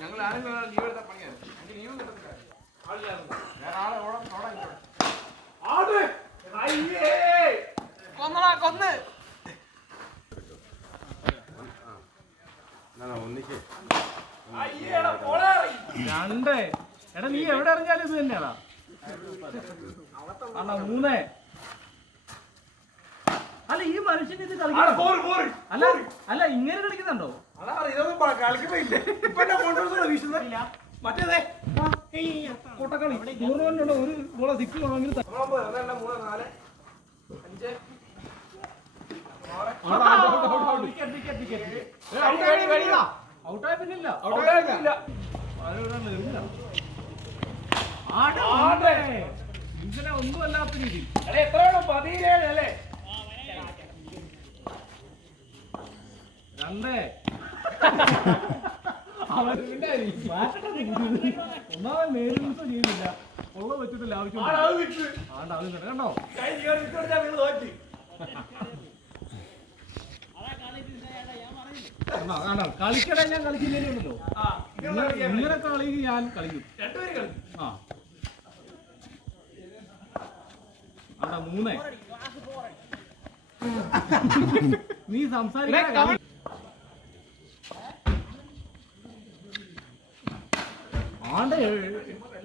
ഞങ്ങൾ ആരെങ്കിലും ലീവ് എടുത്താൽ പണിയാണ്. എനിക്ക് ലീവ് കിട്ടുന്നില്ല. വേറെ ആളെ കൊന്ന് രണ്ട്. എടാ നീ എവിടെ ഇറങ്ങിയാലും ഇത് തന്നെയാടാ. അല്ല 3. അല്ല ഈ മനുഷ്യന് ഇത് കളിക്കണം. അല്ല അല്ല ഇങ്ങനെ കളിക്കുന്നുണ്ടോ? മറ്റേതേ കൊട്ടക്കളി ടൂർണമെന്റുണ്ടോ? ഒരു ബോളെ 6 വേണമെങ്കിൽ ഔട്ടായ പിന്നില്ല. ഇങ്ങനെ ഒന്നും അല്ലാത്ത രീതി. എത്രയാണോ 17 അല്ലേ? 2. ഒന്നാമത് മേലുദിവസം ചെയ്യുന്നില്ല. ഉള്ള വെച്ചിട്ട് ലാഭിക്കും. കണ്ടോ കളിക്കട ഞാൻ കളിക്കുന്നതിനുണ്ടല്ലോ. ഇങ്ങനെ കളി ഞാൻ കളിക്കും. ആ അതാ 3. നീ സംസാരിക്കാൻ ആണ്ടെ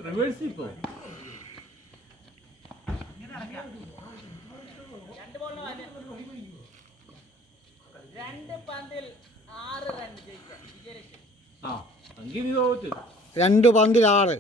റിവേഴ്സ് ഇപ്പോ 2 പന്തിൽ 6 റൺ ജയിക്കാൻ. ആ എങ്കിൽ നീ തോറ്റ്. 2 പന്തിൽ 6.